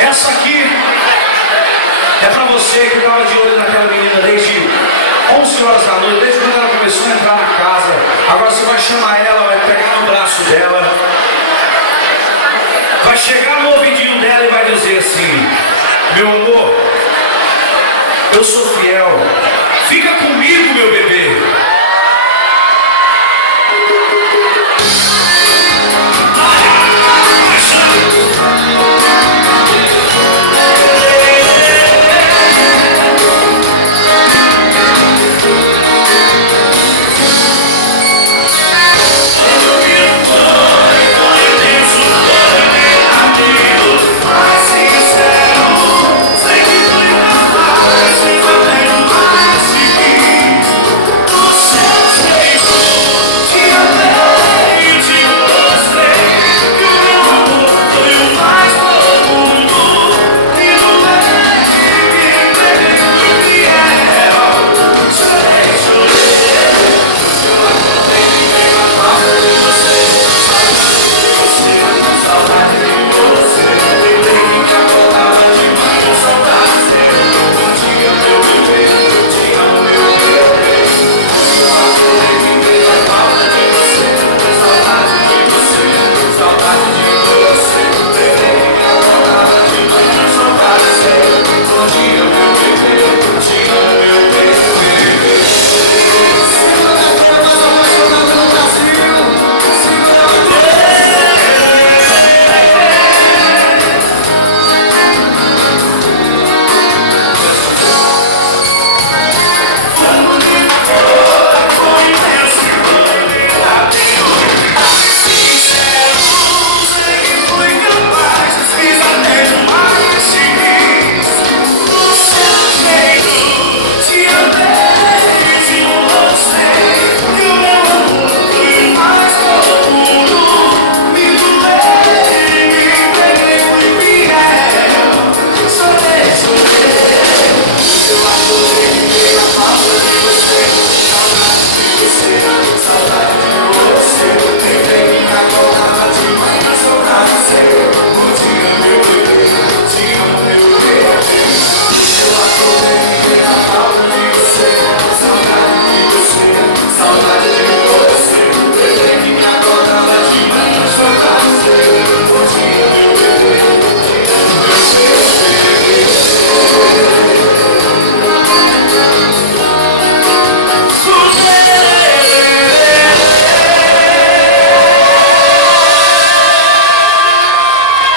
Essa aqui é pra você que estava de olho naquela menina desde 11 horas da noite, desde quando ela começou a entrar na casa. Agora você vai chamar ela, vai pegar no braço dela, vai chegar no ouvidinho dela e vai dizer assim: meu amor, eu sou fiel, fica comigo, meu bebê.